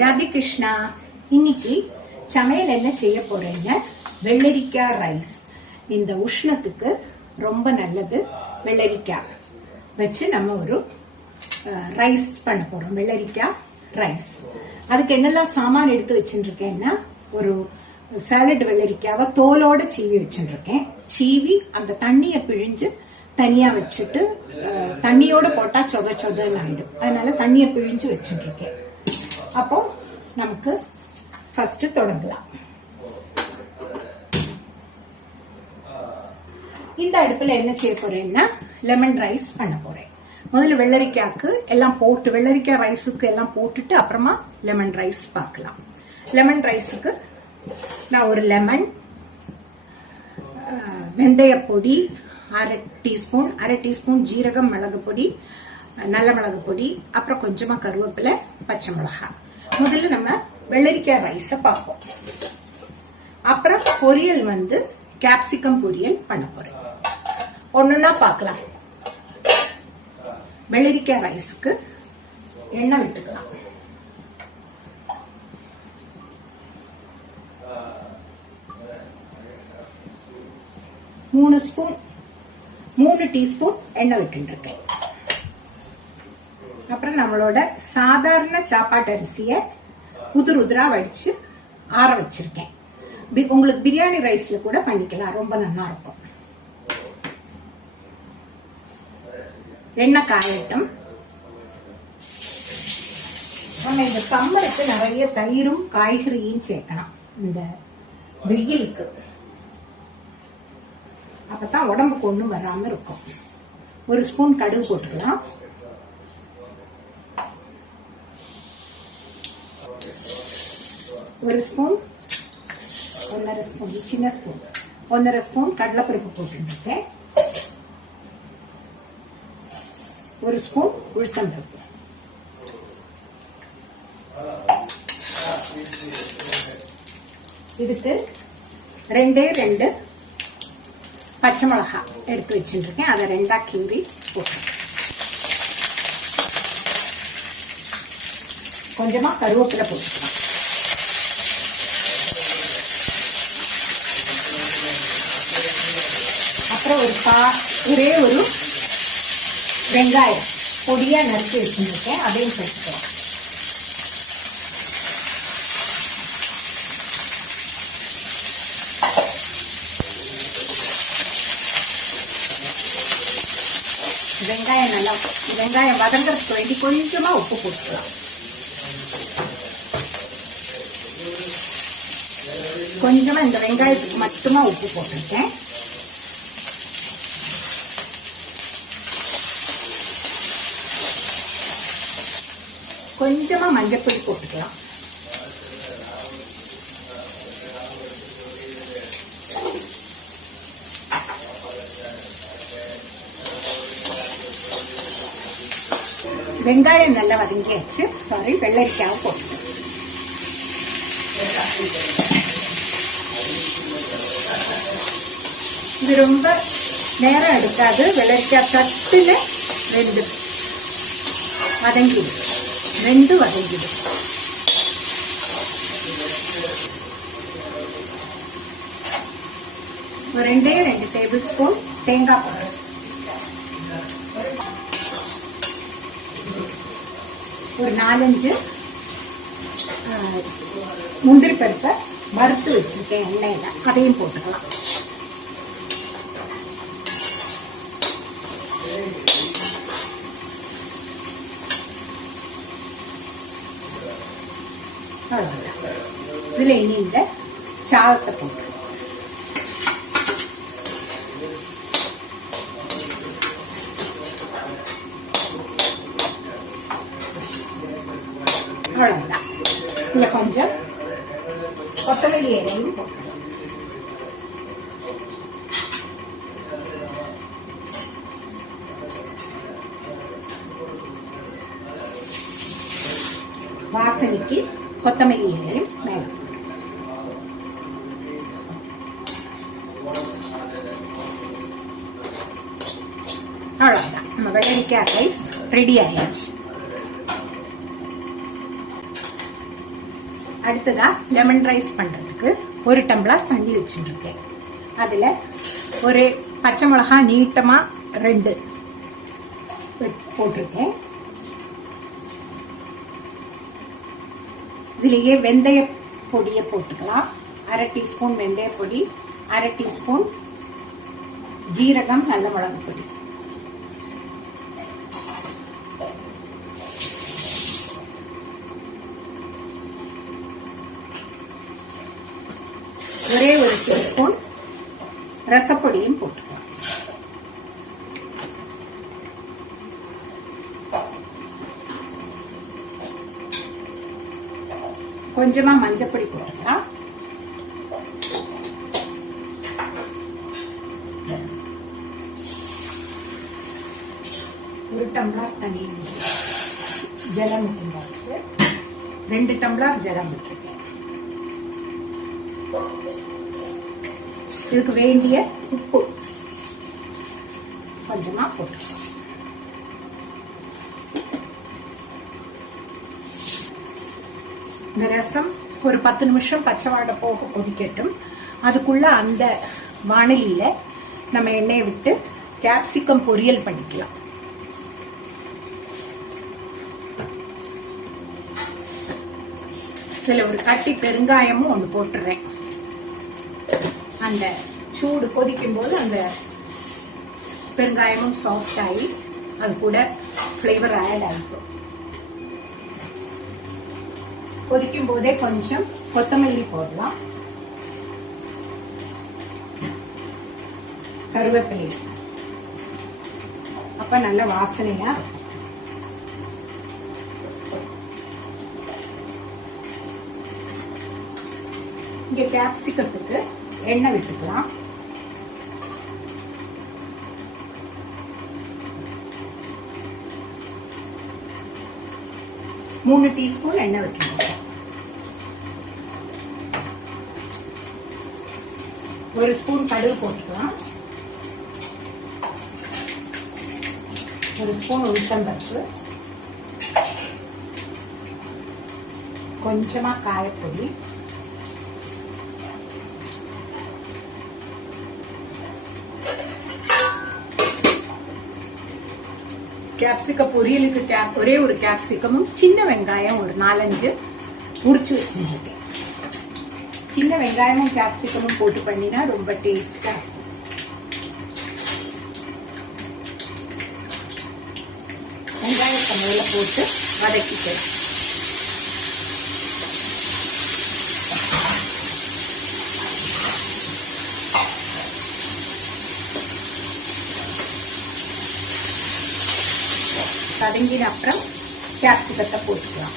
ராதே கிருஷ்ணா. இன்னைக்கு சமையல் என்ன செய்ய போறேன்னு வெள்ளரிக்காய் ரைஸ். இந்த உஷ்ணத்துக்கு ரொம்ப நல்லது. வெள்ளரிக்காய் வச்சு நம்ம ஒரு ரைஸ் பண்ண போறோம். வெள்ளரிக்காய் ரைஸ். அதுக்கு என்னெல்லாம் சாமான் எடுத்து வச்சுருக்கேன்னா, ஒரு சாலட் வெள்ளரிக்காவை தோலோட சீவி வச்சுருக்கேன். சீவி அந்த தண்ணியை பிழிஞ்சு தனியா வச்சுட்டு, தண்ணியோட போட்டா சொத சொதன்னு ஆயிடும். அதனால தண்ணியை பிழிஞ்சு வச்சுருக்கேன். அப்போ நமக்கு ஃபர்ஸ்ட் தொடங்கலாம். இந்த அடுப்புல என்ன செய்ய போறேன்னா, லெமன் ரைஸ் பண்ண போறேன். முதல்ல வெள்ளரிக்காய்க்கு எல்லாம் போட்டு, வெள்ளரிக்காய் ரைஸுக்கு எல்லாம் போட்டுட்டு அப்புறமா லெமன் ரைஸ் பார்க்கலாம். லெமன் ரைஸுக்கு நான் ஒரு லெமன், வெந்தய பொடி அரை டீஸ்பூன் ஜீரகம், மிளகு பொடி, நல்ல மிளகு பொடி, அப்புறம் கொஞ்சமா கருவேப்பிலை, பச்சை மிளகாய். முதல்ல நம்ம வெள்ளரிக்காய் ரைஸ பார்ப்போம். அப்புறம் பொரியல் கேப்சிகம் பொரியல் பண்ண போறேன். ஒண்ணுன்னா பார்க்கலாம். வெள்ளரிக்காய் ரைஸ்க்கு எண்ணெய் விட்டுக்கலாம். மூணு டீஸ்பூன் எண்ணெய் விட்டு இருக்கேன். அப்புறம் நம்மளோட சாதாரண சாப்பாட்டு அரிசிய உதிரா வடிச்சு ஆற வச்சிருக்கேன். உங்களுக்கு பிரியாணி ரைஸ்ல கூட பண்ணிக்கலாம், ரொம்ப நல்லா இருக்கும். எண்ணெய் காயட்டும். நம்ம இந்த சம்மருக்கு நிறைய தயிரும் காய்கறியும் சேர்க்கலாம் இந்த வெயிலுக்கு. அப்பதான் உடம்புக்கு ஒண்ணும் வராம இருக்கும். ஒரு ஸ்பூன் கடுகு போட்டுக்கலாம். ஒரு ஸ்பூன், ஒன்னரை ஸ்பூன், சின்ன ஸ்பூன், ஒன்னரை ஸ்பூன் கடலைப்பருப்பு போட்டுருக்கேன். ஒரு ஸ்பூன் உளுத்தம்பருப்பு. இதுக்கு ரெண்டு பச்சை மிளகாய் எடுத்து வச்சுருக்கேன். அதை ரெண்டா கீறி போட்டு, கொஞ்சமா கருவேப்பிலை போட்டுக்கலாம். அப்புறம் ஒரே ஒரு வெங்காயம் பொடியா நறுக்கி வச்சுருக்கேன், அதையும் சேர்த்துக்கலாம். வெங்காயம் வதங்கிறதுக்கு வேண்டி கொஞ்சமா உப்பு போட்டுக்கலாம். கொஞ்சமா இந்த வெங்காயத்துக்கு மட்டுமா உப்பு போட்டிருக்கேன். கொஞ்சமா மஞ்சள் போட்டுக்கலாம். வெங்காயம் நல்லா வதங்கியாச்சு. வெள்ளரிக்காவை போட்டு, இது ரொம்ப நேரம் எடுக்காது. வெள்ளரிக்காய் தட்டுல வெந்து வதங்கிடும். ஒரு 2 டேபிள் ஸ்பூன் தேங்காய் பால், ஒரு 4-5 முந்திரி பருப்பை வறுத்து வச்சிருக்கேன் எண்ணெயில, அதையும் போட்டுக்கலாம். இதுல இனி இந்த சாதத்தை போட்டு, அவ்வளவுதான். இதுல கொஞ்சம் கொத்தமல்லி இலையும் போட்டு, வாசனைக்கு கொத்தமல்லி இலையும் மேல. அவ்வளவுதான். நம்ம வெள்ளரிக்காய் ரைஸ் ரெடி ஆயாச்சு. அடுத்ததா லெமன் ரைஸ் பண்றதுக்கு ஒரு டம்ளர் தண்ணி வச்சுட்டு இருக்கேன். அதுல ஒரு பச்சை மிளகாய் நீட்டமா 2 போட்டிருக்கேன். இதுலயே வெந்தய பொடியை போட்டுக்கலாம். 1/2 டீஸ்பூன் வெந்தய பொடி, 1/2 டீஸ்பூன் ஜீரகம், நல்ல மிளகு பொடி. ஒரே ஒரு டீஸ்பூன் ரசப்பொடியும் போட்டுக்கலாம். கொஞ்சமா மஞ்சப்பொடி போட்டுக்கலாம். ஒரு டம்ளர் தண்ணி, ஜலம் ஊற்றியாச்சு. 2 டம்ளர் ஜலம் விட்டுருக்கேன். இதுக்கு வேண்டிய உப்பு கொஞ்சமா போட்டுக்கலாம். இந்த ரசம் ஒரு 10 நிமிஷம் பச்சை வாடை போக கொதிக்கட்டும். அதுக்குள்ள அந்த வாணலியில நம்ம எண்ணெயை விட்டு கேப்சிகம் பொரியல் பண்ணிக்கலாம். இதுல ஒரு கட்டி பெருங்காயமும் ஒன்று போட்டுறேன். அந்த சூடு கொதிக்கும் போது அந்த பெருங்காயமும் சாஃப்ட் ஆகி அது கூட ஃப்ளேவர் ஆட் ஆகிடும். கொதிக்கும் போதே கொஞ்சம் கொத்தமல்லி போடலாம், கருவேப்பிலை, அப்ப நல்ல வாசனையா. இங்க கேப்சிகத்துக்கு எண்ணெய் விட்டுக்கலாம். மூணு டீஸ்பூன் எண்ணெய் விட்டுக்கலாம். ஒரு ஸ்பூன் கடுகு போட்டுக்கலாம். ஒரு ஸ்பூன் உளுத்தம்பருப்பு, கொஞ்சமா காயப்பொடி, கேப்சிக பொரியலுக்கு ஒரே ஒரு கேப்சிகமும் சின்ன வெங்காயம் ஒரு 4-5 உரிச்சு வச்சுருக்கேன். சின்ன வெங்காயமும் கேப்சிகமும் போட்டு பண்ணினா ரொம்ப டேஸ்டா இருக்கும். வெங்காயத்தை மேல போட்டு வதக்கிக்கலாம். வதங்கின அப்புறம் கேப்சிகத்தை போட்டுக்கலாம்.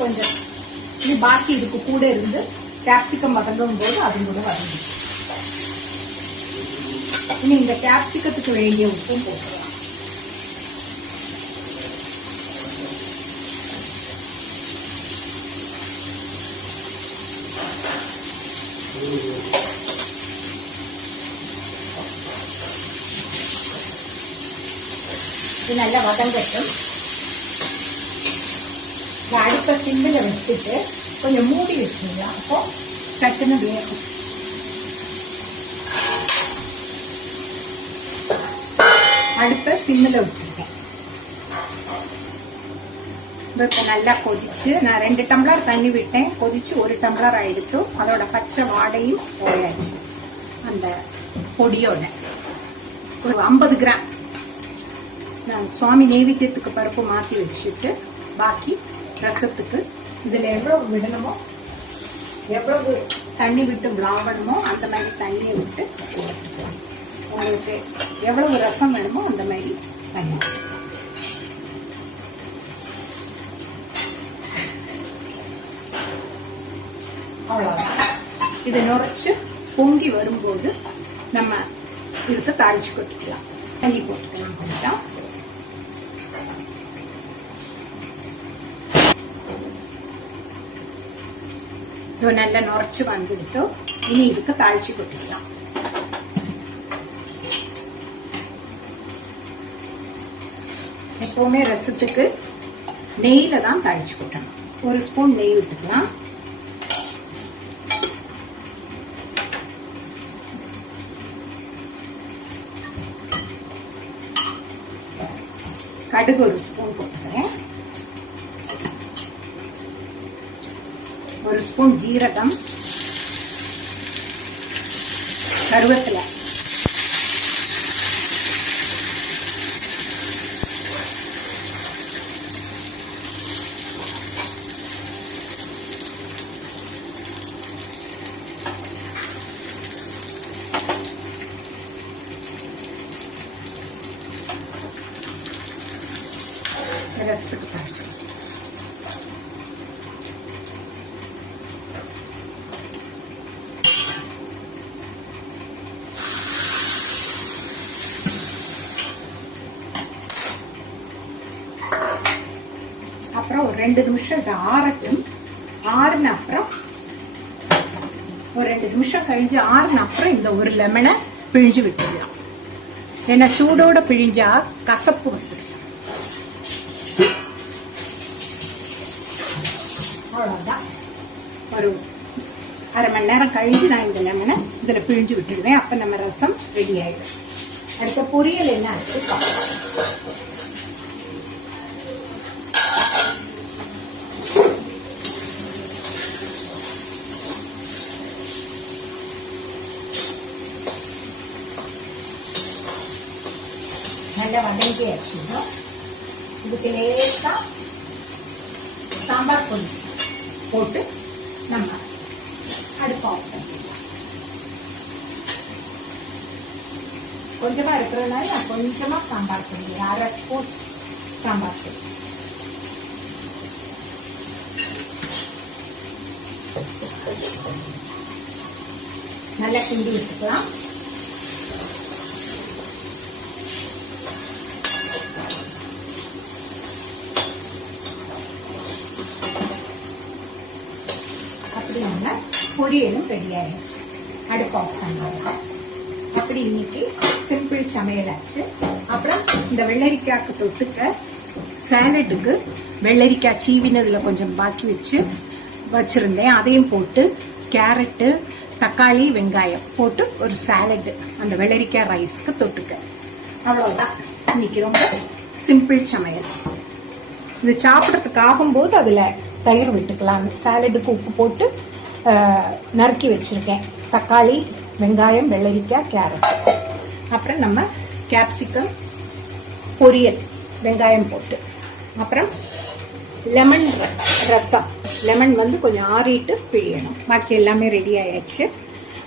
கொஞ்சம் இது பாக்கி இதுக்கு கூட இருந்து கேப்சிகம் வதங்கும் போது அது கூட வதங்கி. இனி இந்த கேப்சிகத்துக்கு வேண்டிய உப்பும் போட்டுக்கலாம். இது நல்லா வதங்கட்டும். அடுப்பை சிம்மில் வச்சுட்டு கொஞ்சம் மூடி வச்சுக்கலாம். அப்போ சட்டுன்னு வேகும். அடுப்பை சிம்மில் வச்சிருக்கேன். இப்போ நல்லா கொதிச்சு, நான் 2 டம்ளர் தண்ணி விட்டேன். கொதிச்சு 1 டம்ளர் ஆயிடுத்து. அதோட பச்சை வாடையும் போயாச்சு. அந்த பொடியோட ஒரு 50 கிராம் நான் சுவாமி நெய்வேத்தியத்துக்கு பருப்பு மாற்றி வச்சுட்டு பாக்கி ரசத்துக்கு இதில் எவ்வளவு விடணுமோ, எவ்வளவு தண்ணி விட்டு விளாவணுமோ அந்த மாதிரி தண்ணியை விட்டு போட்டுக்கலாம். உங்களுக்கு எவ்வளவு ரசம் வேணுமோ அந்த மாதிரி தண்ணி. அவ்வளோதான். இதை நுரைச்சு பொங்கி வரும்போது நம்ம இதுக்கு தாளிச்சு கொட்டிக்கலாம். தண்ணி போட்டுக்கலாம் கொஞ்சம். இது நல்லா நுரைச்சு வந்துடுத்து. இனி இதுக்கு தாளிச்சு கொட்டிக்கலாம். எப்பவுமே ரசத்துக்கு நெய்ல தான் தாளிச்சு கொட்டணும். ஒரு ஸ்பூன் நெய் விட்டுக்கலாம். கடுகு ஒரு ஸ்பூன் போட்டுக்கிறேன். ஒரு ஸ்பூன் ஜீரகம், கருவேப்பிலை, ரசத்துக்கு தாளிச்சு. அப்புறம் ஒரு 2 நிமிஷம் இதை ஆறட்டும். ஆறுன அப்புறம் ஒரு 2 நிமிஷம் கழிஞ்சு ஆறுன அப்புறம் இந்த ஒரு லெமனை பிழிஞ்சு விட்டுடலாம். ஏன்னா சூடோட பிழிஞ்சா கசப்பு வந்துடும். அவ்வளவுதான். ஒரு அரை மணி நேரம் கழிஞ்சு நான் இந்த லெமனை இதுல பிழிஞ்சு விட்டுடுவேன். அப்ப நம்ம ரசம் ரெடி ஆயிடும். அடுத்த பொரியல் என்ன ஆச்சு பார்க்கலாம். நல்லா வதங்கி ஆச்சுன்னா இதுக்கு லேசா சாம்பார் பொடி போட்டு நம்ம அடுப்பு ஆஃப் பண்ணிடலாம். கொஞ்சமா இருக்கிறதுனால நான் கொஞ்சமா சாம்பார் பொடி, அரை ஸ்பூன் சாம்பார் பொடி. நல்லா கிண்டி விட்டுக்கலாம். பொரியலும் ரெடி ஆயிடுச்சு. அடுப்பு ஆஃப் பண்ணாங்க. அப்படி இன்னைக்கு சிம்பிள் சமையல் ஆச்சு. அப்புறம் இந்த வெள்ளரிக்காய்க்கு தொட்டுக்க சாலட்டுக்கு வெள்ளரிக்காய் சீவினதுல கொஞ்சம் பாக்கி வச்சிருந்தேன். அதையும் போட்டு கேரட்டு, தக்காளி, வெங்காயம் போட்டு ஒரு சாலட் அந்த வெள்ளரிக்காய் ரைஸ்க்கு தொட்டுக்க. அவ்வளவுதான் இன்னைக்கு ரொம்ப சிம்பிள் சமையல். இது சாப்பிடறதுக்கு ஆகும்போது அதுல தயிர் விட்டுக்கலாம். சாலடுக்கு உப்பு போட்டு நறுக்கி வச்சிருக்கேன். தக்காளி, வெங்காயம், வெள்ளரிக்காய், கேரட், அப்புறம் நம்ம கேப்சிகம் பொரியல் வெங்காயம் போட்டு, அப்புறம் லெமன் ரசம். லெமன் கொஞ்சம் ஆறிட்டு பிழியணும். பாக்கி எல்லாமே ரெடி ஆயாச்சு.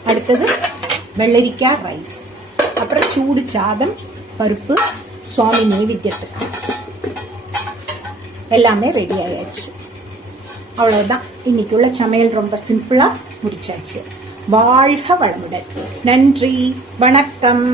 அடுத்தது வெள்ளரிக்காய் ரைஸ், அப்புறம் சூடு சாதம், பருப்பு, சுவாமி நைவேத்தியத்துக்கு எல்லாமே ரெடி ஆயாச்சு. அவ்வளவுதான். இன்னைக்கு உள்ள சமையல் ரொம்ப சிம்பிளா முடிச்சாச்சு. வாழ்க வளமுடன். நன்றி, வணக்கம்.